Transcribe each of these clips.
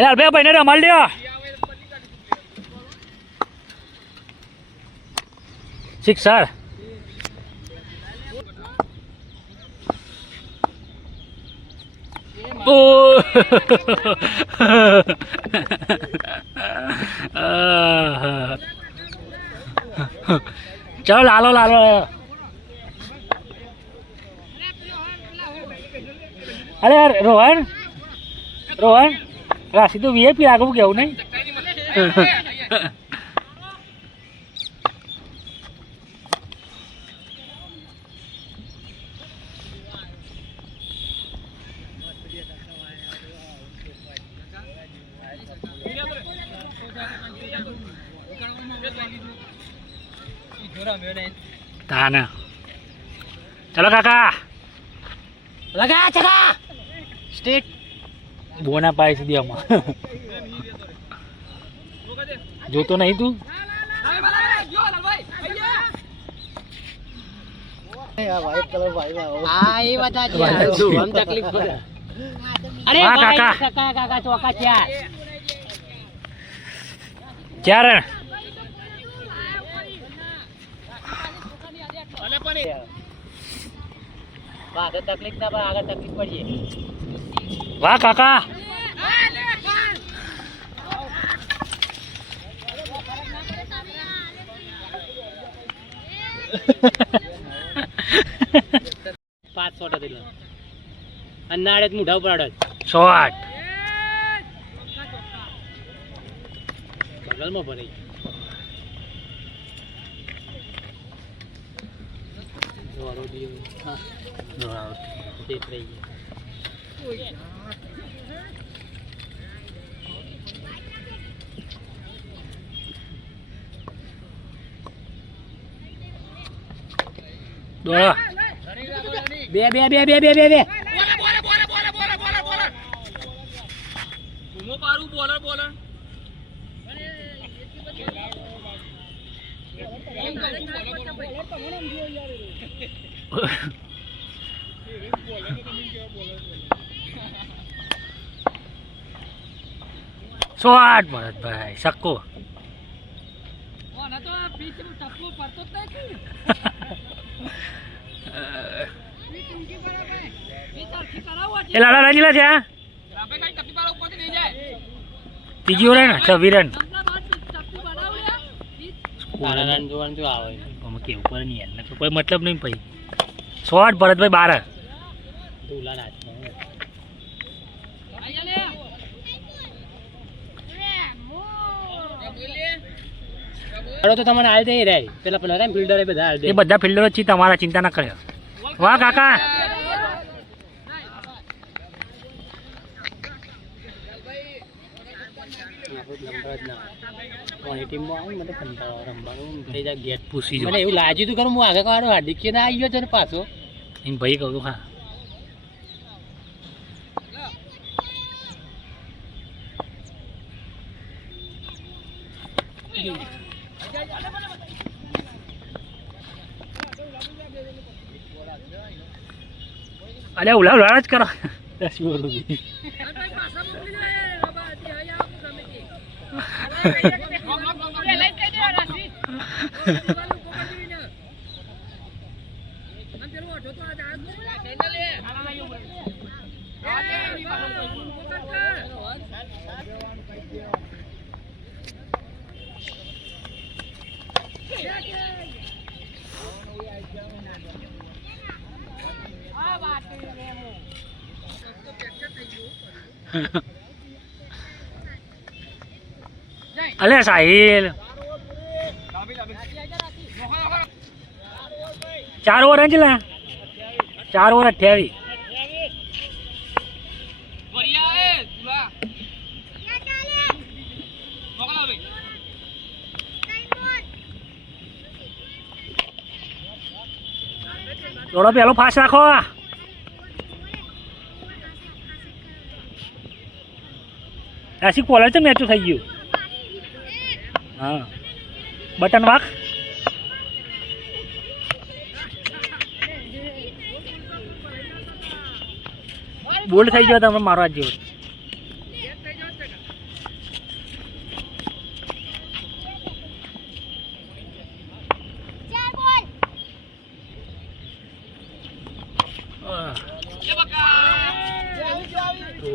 એટલે બે ભાઈને રમાડ લ્યો સિક્સર ઓ ચલો લાલો લાલો અરે યાર રોહન રોહન રાશી તો વીઆઈપી આગળ કેવું નહીં તાના ચલો કાકા લગા ચકા સ્ટેટ બોના પાય સુધી આમાં જોતો નહીં તું કાકા ચોકા ચાર તકલીફ ના પણ આગળ તકલીફ પડીએ વાહ કાકા પાંચ શોટ હતી અનાડે જ મુઢા ઉપર આડે શોટ બગલમાં ભરાઈ બે બે બે બે બે બે બે શોટ ભરતભાઈ સક્કો એ લાડા રાજેલા છે ત્રીજી ઓવર ને 26 રન જોવાનું જો આવે કેવું પડે નહીં યાર કોઈ મતલબ નહીં ભાઈ શોટ ભરતભાઈ 12 તો તમને હાલ દઈ રહે પેલા પેલા ફિલ્ડર એ બધા ફિલ્ડરો છે તમારા ચિંતા ના કર્યો વાહ કાકા એવું લાગ્યું તું કરું હું આગળ કાઢો હાર્દિક ના આવી ગયો છે ને પાછો એમ ભાઈ કહું હા અરે ઉલા ઉલા જ કરો 10 બોલ અલે સાહિલ 4 ઓવર જ લા 4 ઓવર 28 થોડો પેલો ફાસ્ટ રાખો ऐसी कॉलर से मैच થઈ ગયું હા બટન વાક બોલ્ડ થઈ ગયો તમે મારો આજ જેવો અરે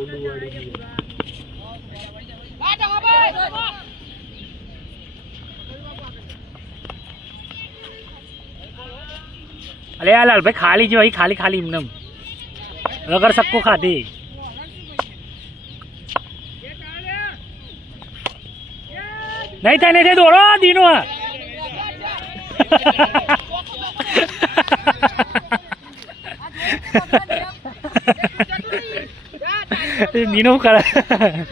આ લાલ ભાઈ ખાલી જો ખાલી ખાલી એમને વગર સક્કો ખાધી નહીં થાય દોડો દીનો દીનો કરે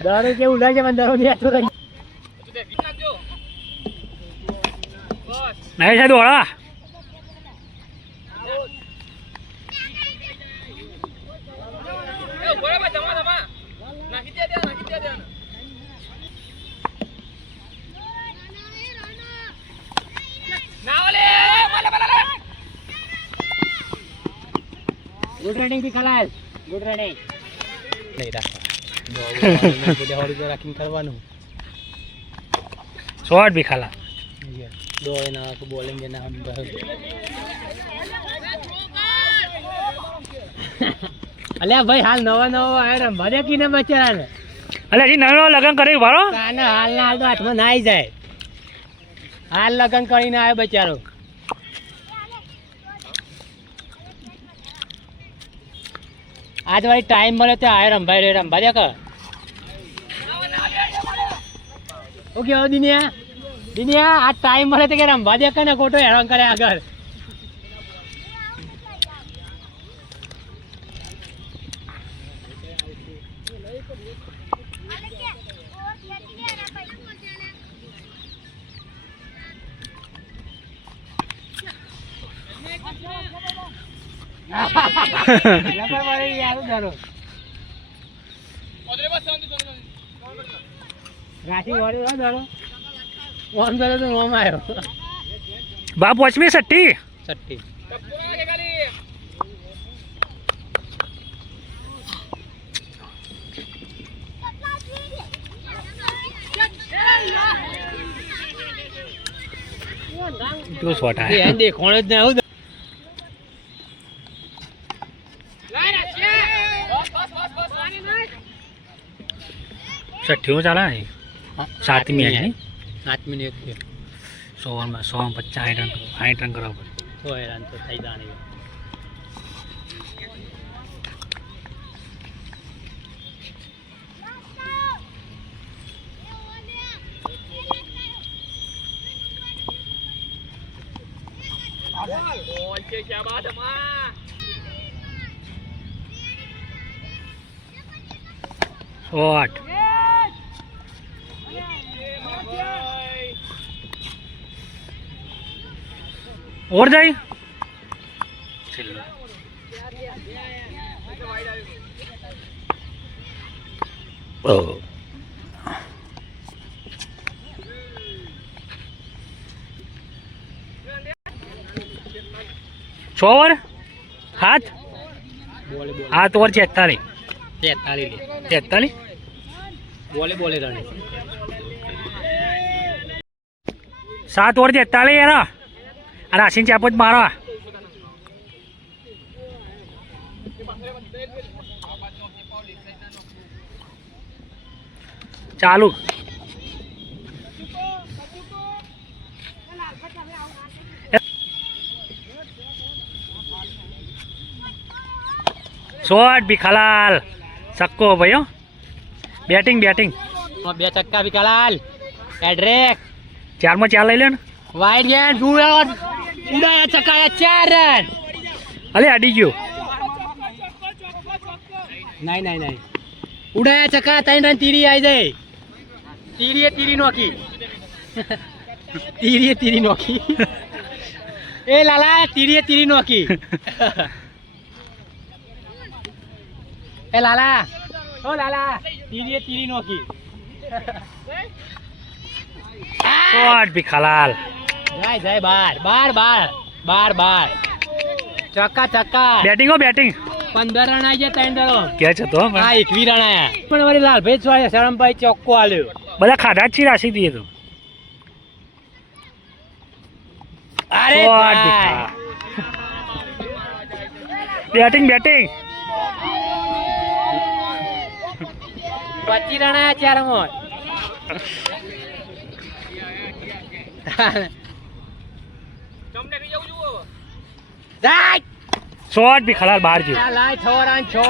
દાડો કેવું લાગે મને દાડો નહીં થાય દોડા ગુડ રનિંગ થી ખલાલ ગુડ રનિંગ નહીં રાખવા રાખીને કરવાનું શોર્ટ બી ખલા દો એના તો બોલિંગ એના અલ્યા ભાઈ હાલ નવો આ રમવા દે કીને બચારાને અલ્યા હજી નવો લગન કર્યું ભારો હાલ ના હાલ તો હાથમાં ના આવી જાય હાલ લગન કરીને આવ્યો બચારો આજ વાળી ટાઈમ મળે તો આ રમવા દે કે ઓકે દિનિયા આ ટાઈમ મળે તો કે રમવા દે કે ને ખોટો હેરાન કરે આગળ બાપ વોચમી સટ્ટી તું સોટા દેખોણ જ ના છઠ્ઠી ચાલે ને 7 મિનિટ 7 મિનિટ 100 50 60 રન કરવા પડે 100 રન તો થઈ જાય શોટ और जाए छोर हाथ हाथ और 43 बोले रन 7 और 43 है ना राशिन चापत मारा चालू शॉट भी खलाल सक्को भाई बैटिंग बे चक्का भी खलाल एड्रेक 4 में 4 ले लेन वाइड गेंद उड़ाया चक्का 4 रन अरे अड़ी गयो नहीं उड़ाया चक्का 3 रन तीरी आई जाए तीरी नोकी तीरी नोकी ए लाला तीरी नोकी ए लाला ओ लाला तीरी नोकी शॉट भी खलाल जाए बार चक्का बैटिंग 15 रन आई जाए 3 रन क्या छतो हां 21 रन आया पण वरी लाल भाई छवाया शरम भाई ચોક્કો આલ્યો બધા ખાડા જ રાશી દીએ તો અરે बैटिंग 25 રન 4 મોર शॉट भी खलाल बाहर जी लाय 6 रन 6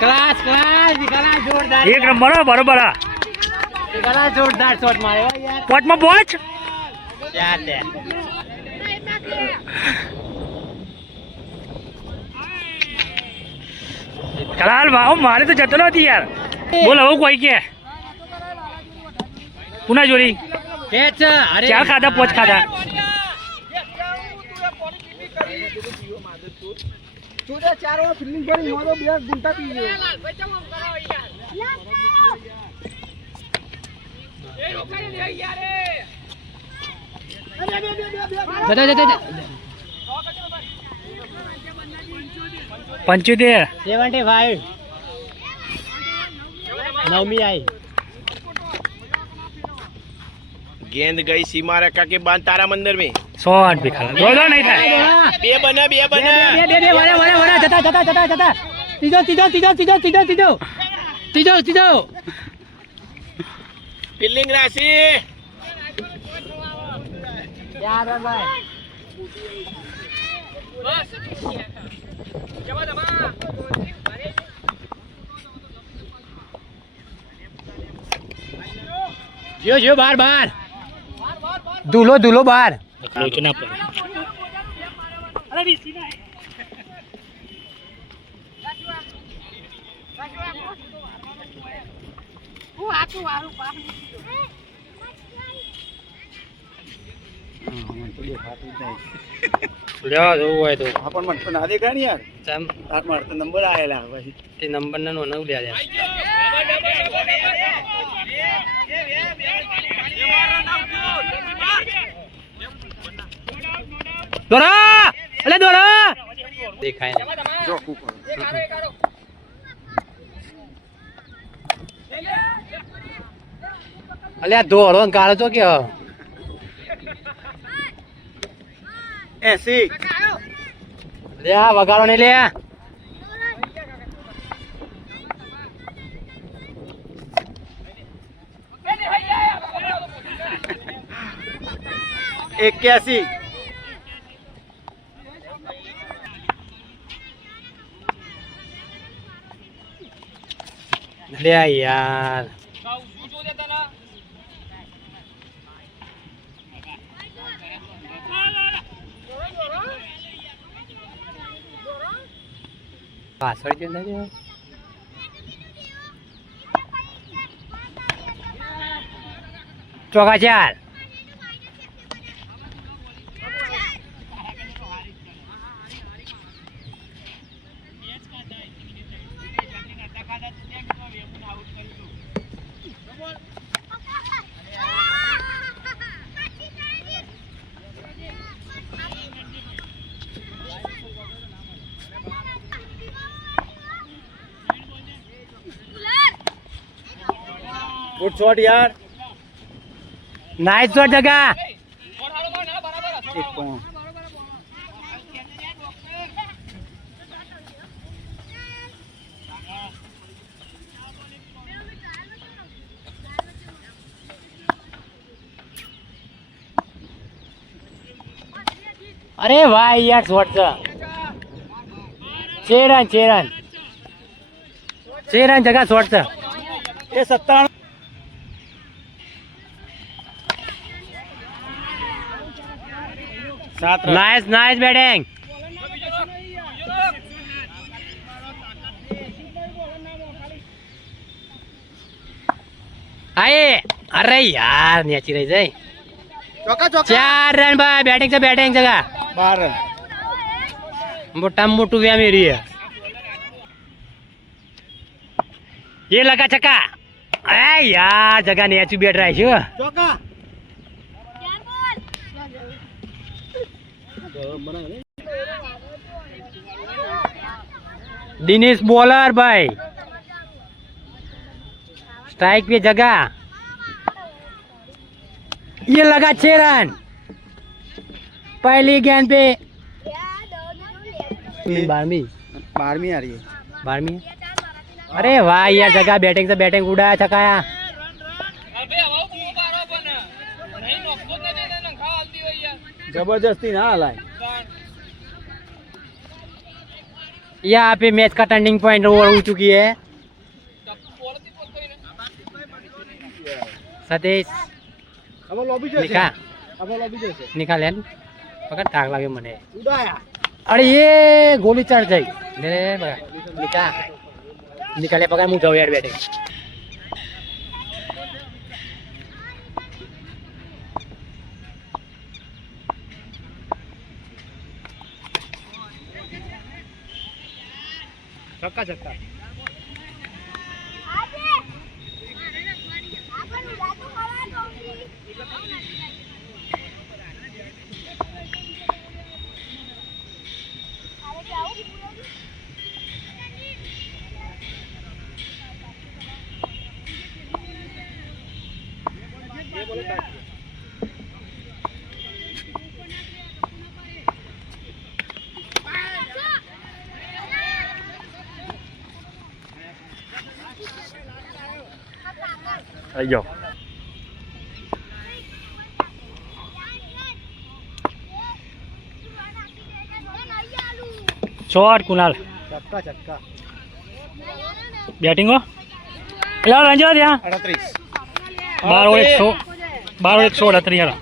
क्लास क्लास निकला जोरदार एक नंबर बरोबर निकला जोरदार शॉट मारे यार पोच में पोच यार है खलाल वाओ मारे तो जतो नती यार बोल हो कोई के पुन्हा जोरी कैच अरे चार खादा पोच खादा चूड़े चारों फील्डिंग करी हो तो बिना गुंटा पी लो ए रोका नहीं यार अरे जा 75 75 नवमी आई गेंद गई सीमा रेखा के बाद तारा मंदिर में 100 भी खा दो नहीं था बे बना वरा जता तीजो फील्डिंग राशि यार भाई जियो बार दूलो बार लोचना पर अरे भी सीधा है वो आतु वारू पाप લ્યો જોવું હોય તો આપણ મને તો ના દેખાય ને યાર ચમ તાર માર તો નંબર આયેલા પછી તે નંબર ના નો લ્યા યાર દોરા અલે દોરા દેખાય જો કુકર અલે આ દોરો કાળો તો કે ऐसी ले आ वगाड़ो नहीं ले इक्यासी ले आ यार पासवर्ड के अंदर चौका 4 गुड शॉट यार नाइस शॉट जगह अरे भाई यार शॉट था 6 रन जगह शॉट था ये 97 नाइस बैटिंग आए अरे यार न्याची रही जाए चौका 4 रन भाई बैटिंग से बैटिंग जगह 12 रन मोटा मोटू व्या मेरी है ये लगा चक्का अरे यार जगह न्याची बैठ रहा है चौका दिनेश बॉलर भाई स्ट्राइक पे जगह ये लगा 6 रन पहली गेंद पे 12वीं 12वीं आ रही है 12वीं अरे वाह यार जगह बैटिंग से बैटिंग उड़ाया छकाया जबरदस्ती ना हलाय यहाँ पे मैच का टर्निंग पॉइंट ओवर हो चुकी है सतीश अब लॉबी जैसे निकाल अब लॉबी जैसे निकाल यार पकड़ ताक लागे मने उड़ाया अरे ये गोली चढ़ गई ले ले बगा निकाल निकाले पकड़ मुंह जाओ यार बैटिंग छक्का छक्का आई जाओ शॉट कुणाल छक्का छक्का बैटिंग हो यार रंजन यहाँ 38 12 और 100 12 और 138 यार